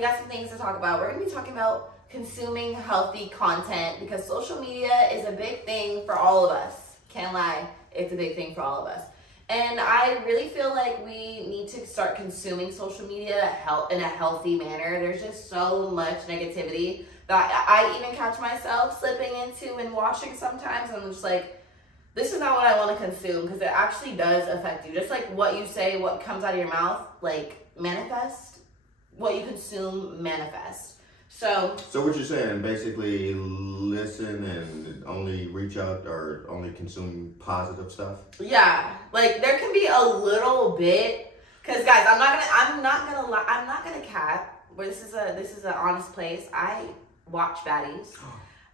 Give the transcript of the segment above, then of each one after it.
we got some things to talk about. We're going to be talking about consuming healthy content because social media is a big thing for all of us. Can't lie, it's a big thing for all of us. And I really feel like we need to start consuming social media in a healthy manner. There's just so much negativity that I even catch myself slipping into and watching sometimes. And I'm just like, this is not what I want to consume, because it actually does affect you. Just like what you say, what comes out of your mouth, like manifest. What you consume manifest. So what you're saying, basically listen and only reach out or only consume positive stuff? Yeah, like there can be a little bit, because guys, I'm not gonna cap. Where this is an honest place. I watch baddies.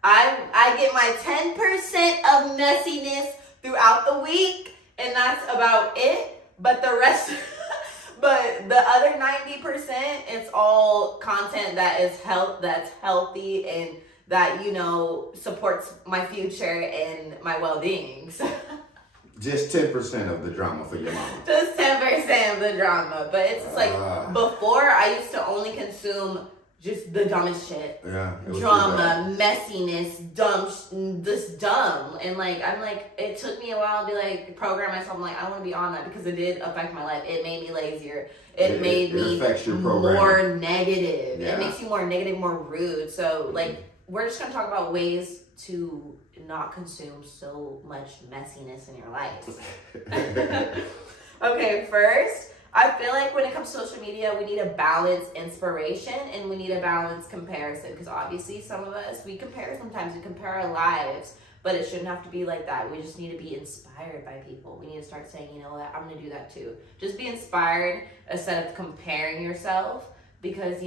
I get my 10% of messiness throughout the week, and that's about it. But the rest. But the other 90%, it's all content that is that's healthy and that, supports my future and my well-being. So. Just 10% of the drama for your mama. Just 10% of the drama. But it's just like, before I used to only consume just the dumbest shit. Yeah. Drama, messiness, dumb. And it took me a while to be program myself. I'm like, I want to be on that, because it did affect my life. It made me lazier. It made me more negative. Yeah. It makes you more negative, more rude. So we're just going to talk about ways to not consume so much messiness in your life. Okay, first, I feel like when it comes to social media, we need a balanced inspiration and we need a balanced comparison, because obviously some of us, we compare sometimes. We compare our lives, but it shouldn't have to be like that. We just need to be inspired by people. We need to start saying, you know what, I'm going to do that too. Just be inspired instead of comparing yourself, because,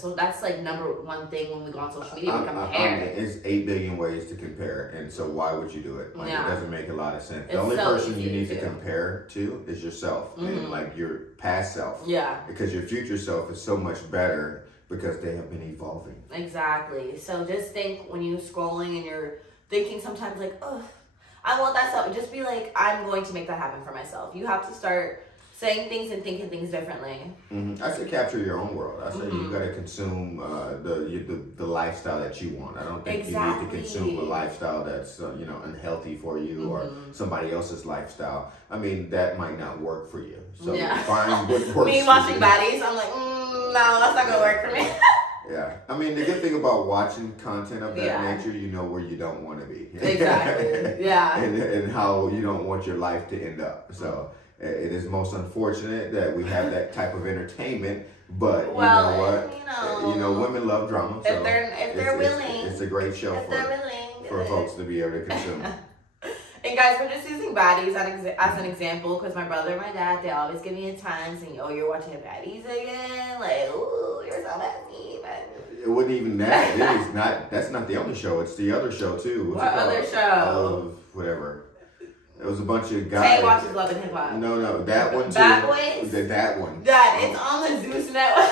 so that's number one thing when we go on social media, we compare. It's 8 billion ways to compare, and so why would you do it? It doesn't make a lot of sense. The only person you need to compare to is yourself, and your past self. Yeah. Because your future self is so much better because they have been evolving. Exactly. So just think when you're scrolling and you're thinking sometimes oh, I want that stuff. Just be like, I'm going to make that happen for myself. You have to start saying things and thinking things differently. I say capture your own world. I say you got to consume the lifestyle that you want. I don't think you need to consume a lifestyle that's unhealthy for you or somebody else's lifestyle. I mean, that might not work for you. So find what works. Me watching baddies, I'm like, no, that's not gonna work for me. Yeah, I mean, the good thing about watching content of that nature, you know where you don't want to be. Exactly. Yeah. and how you don't want your life to end up. So. It is most unfortunate that we have that type of entertainment, but you know what? Women love drama. So if they're willing, it's a great show for folks to be able to consume. And guys, we're just using baddies as an example, because my brother and my dad, they always give me a time saying, "Oh, you're watching baddies again? Ooh, you're so messy." It wasn't even that. It is not. That's not the only show. It's the other show too. What other show? Whatever. It was a bunch of guys. Tay watches Love and Hip Hop. No, that one too. Bad Boys? That one. Dad, it's on the Zeus Network.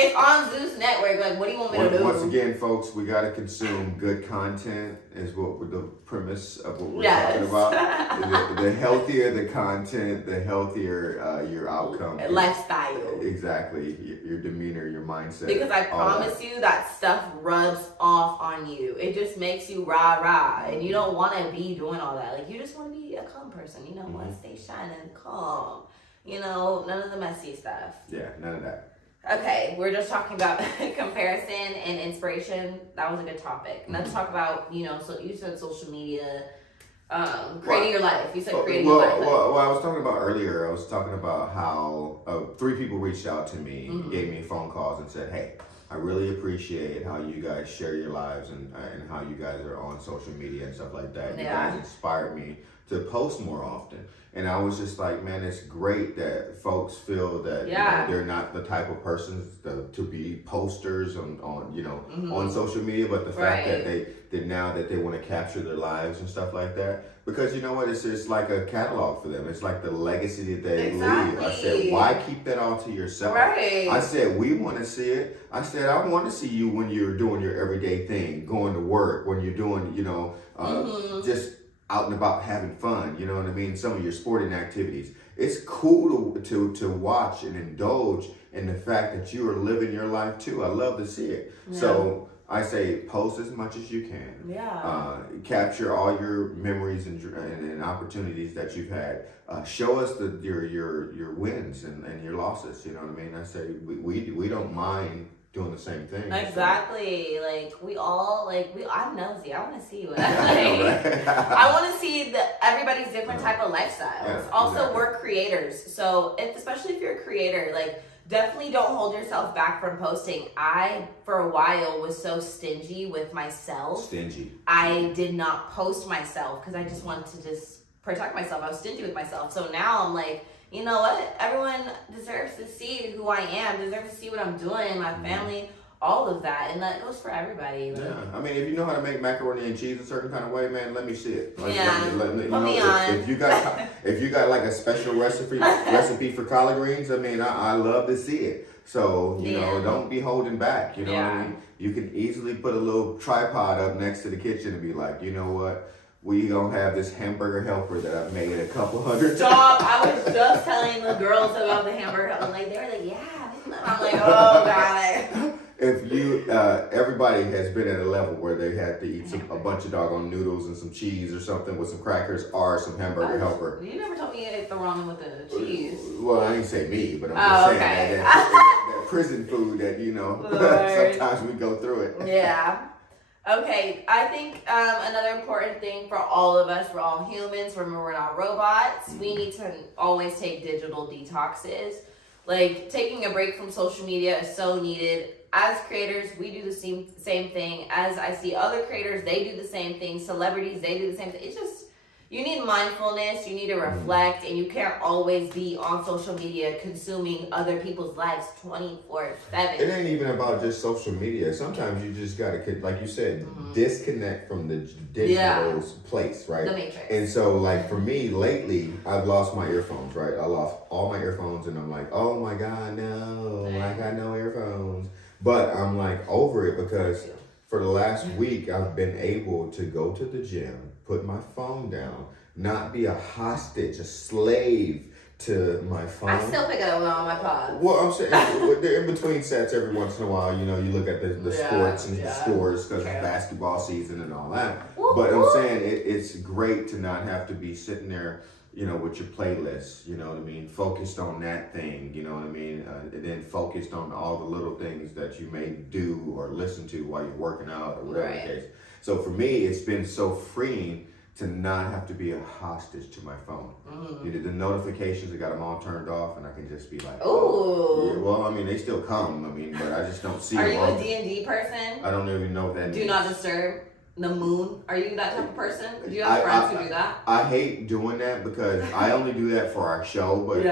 It's on Zeus Network. What do you want me to do? Once again, folks, we got to consume good content is what the premise of what we're talking about. The healthier the content, the healthier your outcome. Lifestyle. Exactly. Your demeanor, your mindset. Because I promise you that stuff rubs off on you. It just makes you rah-rah. And you don't want to be doing all that. You just want to be a calm person. You want to stay shining calm. None of the messy stuff. Yeah, none of that. Okay, we're just talking about comparison and inspiration. That was a good topic. Let's talk about, so you said social media, creating your life. You said creating your life. Well, I was talking about earlier, I was talking about how 3 people reached out to me, gave me phone calls and said, hey, I really appreciate how you guys share your lives and how you guys are on social media and stuff like that. You guys inspired me to post more often. And I was just like, man, it's great that folks feel that they're not the type of persons to be posters on social media, but the fact that now that they want to capture their lives and stuff like that. Because you know what, it's like a catalog for them. It's like the legacy that they leave. I said, why keep that all to yourself? Right. I said, we want to see it. I said, I want to see you when you're doing your everyday thing, going to work, when you're doing, just out and about having fun, you know what I mean? Some of your sporting activities. it's cool to watch and indulge in the fact that you are living your life too. I love to see it. Yeah. So I say post as much as you can. Yeah. Capture all your memories and opportunities that you've had. Show us your wins and your losses. You know what I mean? I say we don't mind doing the same thing. Exactly. So. Like I'm nosy. I want to see what I want to see everybody's different type of lifestyles. Yeah, also, exactly. We're creators, so especially if you're a creator, like. Definitely don't hold yourself back from posting. I, for a while, was so stingy with myself. Stingy. I did not post myself because I just wanted to just protect myself. I was stingy with myself. So now I'm like, you know what? Everyone deserves to see who I am, deserves to see what I'm doing, my family, all of that. And that goes for everybody. Like, yeah. I mean, if you know how to make macaroni and cheese a certain kind of way, man, let me see it. Let me on. If you got like a special recipe for collard greens, I mean, I love to see it. So, you know, don't be holding back. You know what I mean? You can easily put a little tripod up next to the kitchen and be like, you know what? We gonna have this hamburger helper that I've made a couple hundred times. Stop! I was just telling the girls about the hamburger helper. Like, they were like, yeah. I'm like, oh, God. If you, everybody has been at a level where they had to eat a bunch of doggone noodles and some cheese or something with some crackers or some hamburger helper. You never told me you ate the ramen with the cheese. Well, I didn't say me, but I'm just saying that prison food that, you know, sometimes we go through it. Yeah. Okay, I think another important thing for all of us, we're all humans, remember we're not robots, we need to always take digital detoxes. Like, taking a break from social media is so needed. As creators, we do the same thing. As I see other creators, they do the same thing. Celebrities, they do the same thing. It's just, you need mindfulness, you need to reflect, and you can't always be on social media consuming other people's lives 24/7. It ain't even about just social media. Sometimes you just gotta, like you said, disconnect from the digital place, right? The matrix. And so, like, for me, lately, I've lost my earphones, right? I lost all my earphones, and I'm like, oh my God, no, I got no earphones. But I'm like over it because for the last week, I've been able to go to the gym, put my phone down, not be a hostage, a slave to my phone. I still pick it up on my pod. Well, I'm saying, in between sets every once in a while, you know, you look at the sports and the scores because it's basketball season and all that. But I'm saying it's great to not have to be sitting there, you know, with your playlist, you know what I mean, focused on that thing, you know what I mean, and then focused on all the little things that you may do or listen to while you're working out or whatever the case. So for me, it's been so freeing to not have to be a hostage to my phone. You know, the notifications, I got them all turned off, and I can just be like, oh. Yeah, well, I mean, they still come, I mean, but I just don't see them. Are you a D&D person? I don't even know what that means. Do not disturb. The moon? Are you that type of person? Do you have friends who do that? I hate doing that because I only do that for our show, but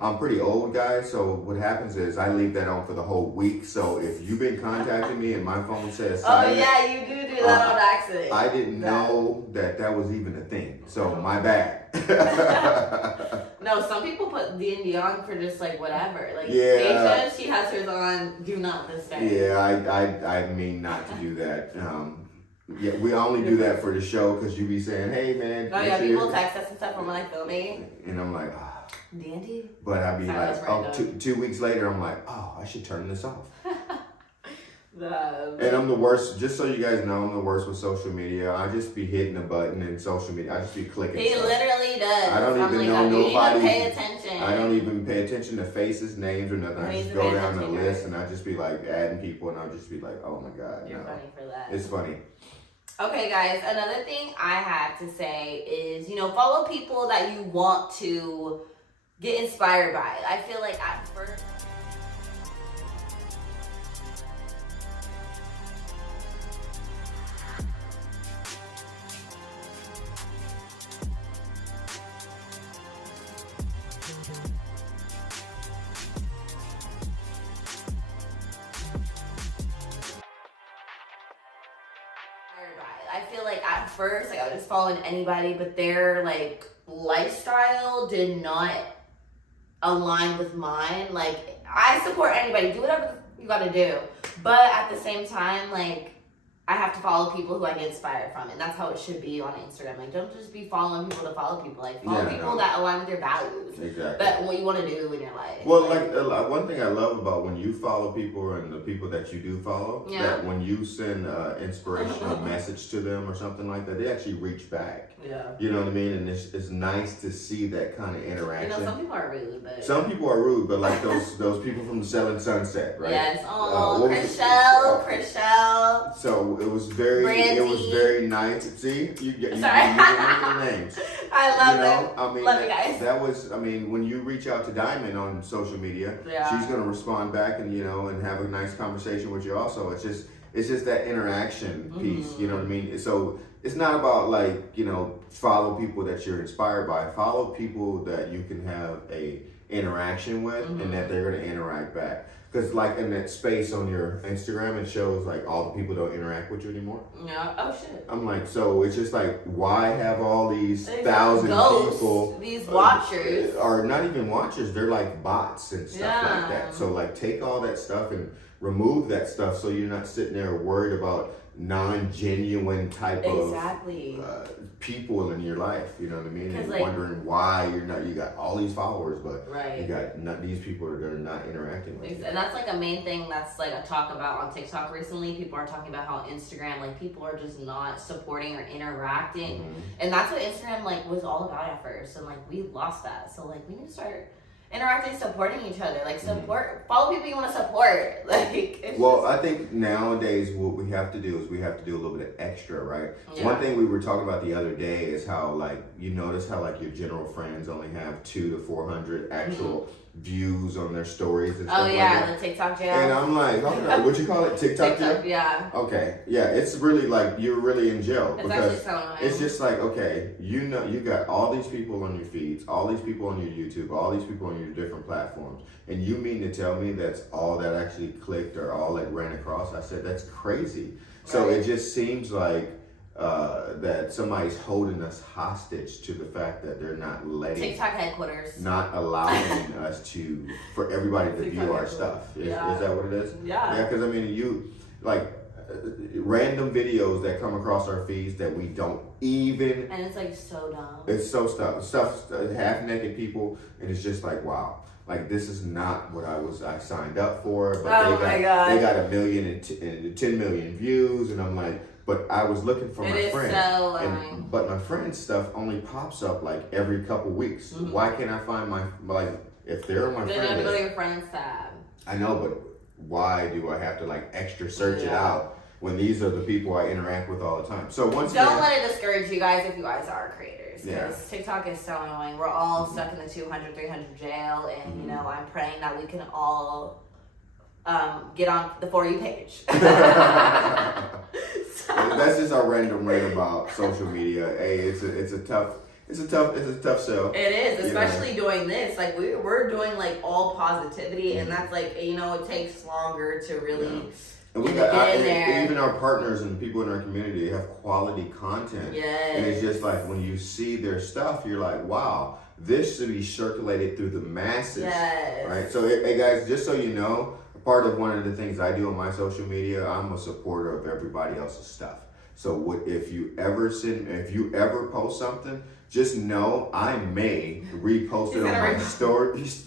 I'm pretty old, guys, so what happens is I leave that on for the whole week. So if you've been contacting me and my phone says silent, you do that on accident. I didn't know that was even a thing, so my bad. No, some people put D&D on for just like whatever. Like Stacia, she has hers on, do not disturb. Yeah, I mean not to do that. Yeah, we only do that for the show because you be saying, hey man. Oh yeah, people text us and stuff when we're like filming. And I'm like, D&D? But I'd be like, 2 weeks later, I'm like, I should turn this off. And I'm the worst, just so you guys know, I'm the worst with social media. I just be hitting a button in social media. I just be clicking He stuff. Literally does. I don't even know nobody. Pay attention. I don't even pay attention to faces, names, or nothing. I just go down the list and I just be like adding people and I'll just be like, oh my God. You're funny for that. It's funny. Okay, guys, another thing I have to say is, follow people that you want to get inspired by. I feel like at first... I feel like at first, I was just following anybody, but their lifestyle did not align with mine. I support anybody, do whatever you gotta do, but at the same time, I have to follow people who I get inspired from, and that's how it should be on Instagram. Like, don't just be following people to follow people. Like, follow people that align with your values. Exactly. But what you want to do in your life. Well, like one thing I love about when you follow people and the people that you do follow, that when you send an inspirational message to them or something like that, they actually reach back. Yeah. You know what I mean? And it's nice to see that kind of interaction. You know, some people are rude, but some people are rude, but like those people from the Selling Sunset, right? Yes. Oh, Chriselle. So it was very nice. See, you remember the names. I love them. I mean, love you guys. That was, I mean, when you reach out to Diamond on social media, she's gonna respond back and and have a nice conversation with you. Also, it's just that interaction piece. You know what I mean? So it's not about like follow people that you're inspired by. Follow people that you can have a interaction with, and that they're gonna interact back. Because like in that space on your Instagram, it shows like all the people don't interact with you anymore. Yeah. Oh shit. I'm like, so it's just like, why have all these ghosts, people, these watchers, or not even watchers? They're like bots and stuff like that. So like, take all that stuff and remove that stuff, so you're not sitting there worried about non-genuine type of people in your life, you know what I mean? And like, wondering why you got all these followers, but you got these people that are not interacting with you. And that's like a main thing that's like a talk about on TikTok recently. People are talking about how Instagram, like people are just not supporting or interacting. And that's what Instagram like was all about at first. And like we lost that. So like we need to start interacting, supporting each other, like follow people you want to support. Like, I think nowadays what we have to do is we have to do a little bit of extra, right? Yeah. One thing we were talking about the other day is how like you notice how like your general friends only have 200 to 400 actual views on their stories and stuff like that. The TikTok jail. And I'm like, what you call it? TikTok jail? Yeah. Okay. Yeah, it's really like you're really in jail. It's because actually so annoying. it's just like, okay, you got all these people on your feeds, all these people on your YouTube, all these people on your different platforms. And you mean to tell me that's all that actually clicked or all that ran across? I said, that's crazy. Right. So it just seems like that somebody's holding us hostage to the fact that they're not letting TikTok headquarters, not allowing us for everybody to view our stuff. Is that what it is? Yeah, because I mean, you like random videos that come across our feeds that we don't even, and it's like so dumb. It's so stuff half naked people, and it's just like, wow. Like, this is not what I signed up for, but they got 1 million and 10 million views, and I'm like, but I was looking for my friend. But my friend's stuff only pops up like every couple weeks. Why can't I find if they're on my friend list? Then go to your friends tab. I know, but why do I have to like extra search it out when these are the people I interact with all the time? So don't let it discourage you guys if you guys are creators. Because TikTok is so annoying. We're all stuck in the 200, 300 jail, and I'm praying that we can all get on the For You page. That's just our random rant about social media. Hey, it's a tough sell. It is, especially doing this. Like we're doing like all positivity, and that's like it takes longer to really. And we got even our partners and people in our community have quality content. Yes. And it's just like when you see their stuff, you're like, wow, this should be circulated through the masses. Yes. Right. So hey guys, just so you know, part of one of the things I do on my social media, I'm a supporter of everybody else's stuff. So if you ever post something, just know I may repost it on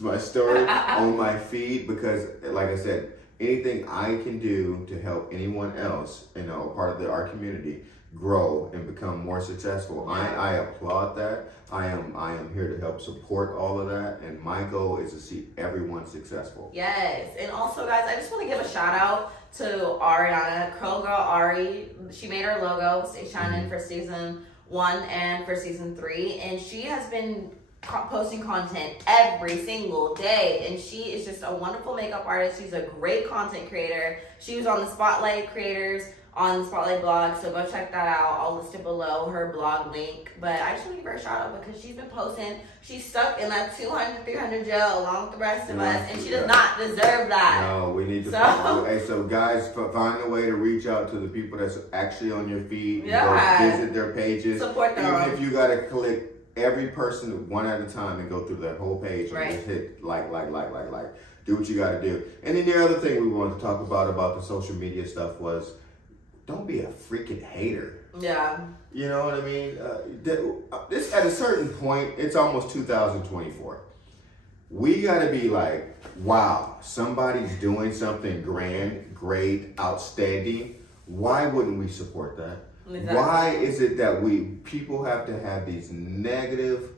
my story on my feed, because like I said, anything I can do to help anyone else, part of our community, grow and become more successful, I applaud that. I am here to help support all of that, and my goal is to see everyone successful. Yes, and also guys, I just want to give a shout out to Ariana, Curl Girl Ari. She made our logo, Stay Shining, for season 1 and for season 3, and she has been posting content every single day, and she is just a wonderful makeup artist. She's a great content creator. She was on the Spotlight Creators on the Spotlight blog, so go check that out. I'll list it below, her blog link. But I just want to give her a shout out because she's been posting. She's stuck in that 200, 300 jail along with the rest of us, and she does not deserve that. No, we need to so guys, find a way to reach out to the people that's actually on your feed. Go visit their pages. Support them. Even if you got to click every person one at a time and go through their whole page and just hit like. Do what you got to do. And then the other thing we wanted to talk about the social media stuff was, don't be a freaking hater. Yeah. You know what I mean? This at a certain point, it's almost 2024. We gotta be like, wow, somebody's doing something grand, great, outstanding. Why wouldn't we support that? Exactly. Why is it that people have to have these negative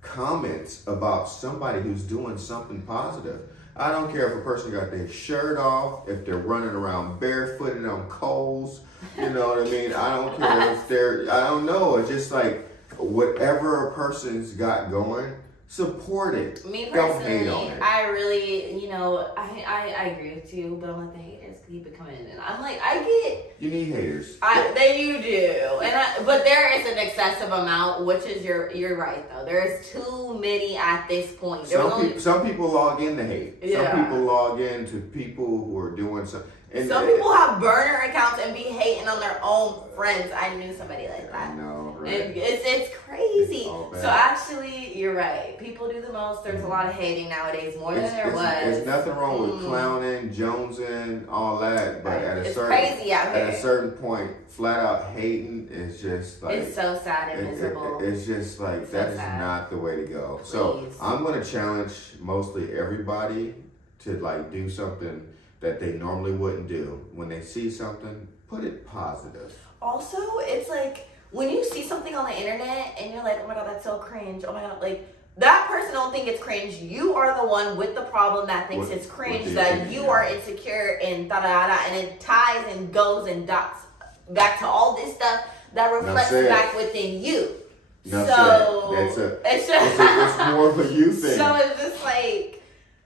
comments about somebody who's doing something positive? I don't care if a person got their shirt off, if they're running around barefooted on coals, you know what I mean? I don't care if I don't know. It's just like whatever a person's got going, support it. Me don't hate personally, on it. I really, I agree with you, but I'm like, the haters keep it coming in. And I'm like, I get. You need haters. You do. But there is an excessive amount, which is, you're right, though. There's too many at this point. Some people log in to hate. Yeah. Some people log in to people who are doing something. Some people have burner accounts and be hating on their own friends. I knew somebody like that. I know, right? It's crazy. It's so actually, you're right. People do the most. There's a lot of hating nowadays, more than there was. There's nothing wrong with clowning, jonesing, all that, but at a certain point, flat out hating is just like, it's so sad and miserable. It's just like that is not the way to go. Please. So I'm gonna challenge mostly everybody to like do something that they normally wouldn't do. When they see something, put it positive. Also, it's like when you see something on the internet and you're like, oh my God, that's so cringe. Oh my God, like that person don't think it's cringe. You are the one with the problem that thinks it's cringe, that you are insecure and da-da-da-da, and it ties and goes and dots back to all this stuff that reflects back within you. It's more of a you thing. So it's just like,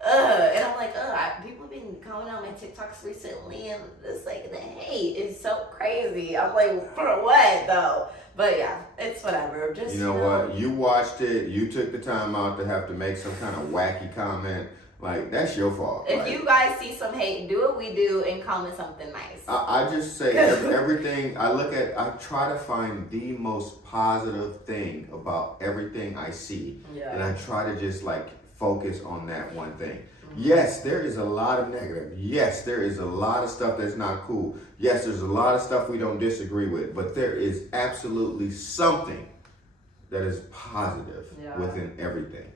and I'm like, people have been commenting on my TikToks recently, and it's like the hate is so crazy. I'm like, for what though? But yeah, it's whatever. Just you know what? You watched it. You took the time out to have to make some kind of wacky comment. Like, that's your fault. If you guys see some hate, do what we do and comment something nice. I just say everything. I try to find the most positive thing about everything I see. Yeah. And I try to just like focus on that one thing. Mm-hmm. Yes, there is a lot of negative. Yes, there is a lot of stuff that's not cool. Yes, there's a lot of stuff we don't disagree with. But there is absolutely something that is positive within everything.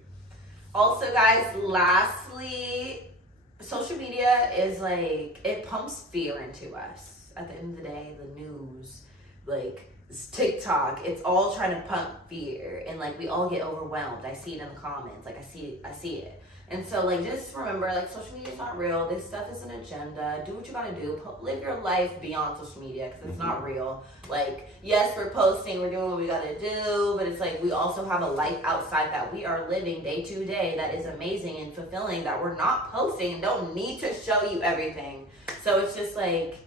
Also, guys, lastly, social media is like, it pumps fear into us. At the end of the day, the news, like TikTok, it's all trying to pump fear. And like, we all get overwhelmed. I see it in the comments. Like, I see it. And so, like, just remember, like, social media is not real. This stuff is an agenda. Do what you gotta do. Live your life beyond social media, because it's not real. Like, yes, we're posting, we're doing what we gotta do, but it's like we also have a life outside that we are living day to day that is amazing and fulfilling, that we're not posting and don't need to show you everything. So it's just like,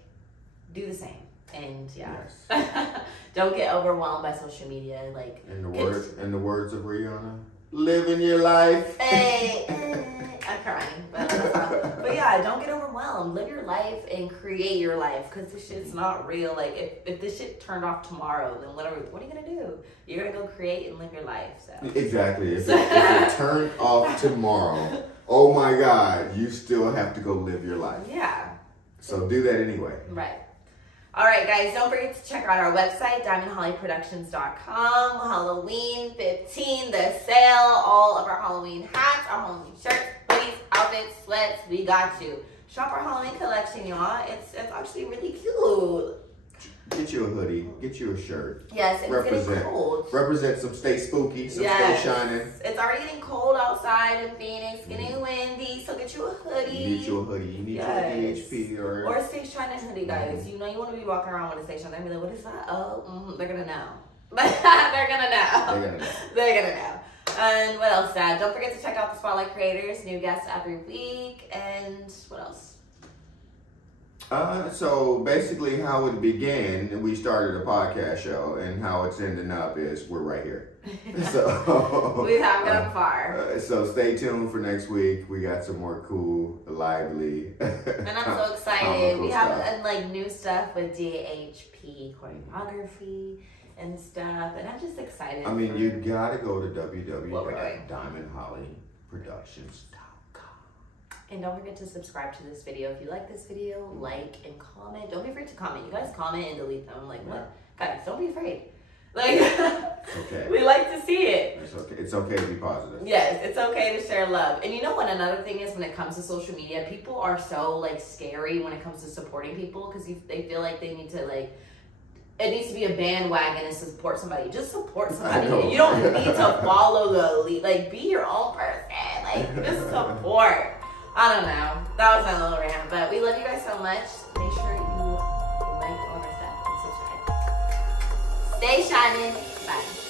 do the same. And don't get overwhelmed by social media. Like, in the words of Rihanna, living your life. Hey, I'm crying, but yeah, don't get overwhelmed. Live your life and create your life, because this shit's not real. Like, if this shit turned off tomorrow, then what are you gonna do? You're gonna go create and live your life. So exactly. If it turned off tomorrow, oh my God, you still have to go live your life. Yeah. So do that anyway. Right. All right, guys, don't forget to check out our website, DiamondHollyProductions.com. Halloween 15, the sale, all of our Halloween hats, our Halloween shirts, hoodies, outfits, sweats, we got you. Shop our Halloween collection, y'all. It's actually really cute. Get you a hoodie, get you a shirt. Yes, it's getting cold. Represent some stay spooky, some stay shining. It's already getting cold outside in Phoenix, getting windy, so get you a hoodie. You need you a hoodie. You need your DHP or a stay shining hoodie, guys. You know, you want to be walking around with a stay shining and be like, what is that? Oh, they're gonna know. They're gonna know. And what else, Dad? Don't forget to check out the Spotlight Creators, new guests every week. And what else? So basically how it began, we started a podcast show, and how it's ending up is we're right here. So we haven't gone far. So stay tuned for next week. We got some more cool, lively. And I'm so excited. We have like new stuff with DHP choreography and stuff, and I'm just excited. I mean, you gotta go to www.diamondhollyproductions.com. And don't forget to subscribe to this video. If you like this video, like and comment. Don't be afraid to comment. You guys comment and delete them. Like, what? Guys, don't be afraid. Like, okay. We like to see it. It's okay. It's okay to be positive. Yes, it's okay to share love. And you know what? Another thing is when it comes to social media, people are so like scary when it comes to supporting people because they feel like they need to like. It needs to be a bandwagon to support somebody. Just support somebody. You don't need to follow the lead. Like, be your own person. Like, just support. I don't know. That was my little rant. But we love you guys so much. Make sure you like all of our stuff and subscribe. Stay shining. Bye.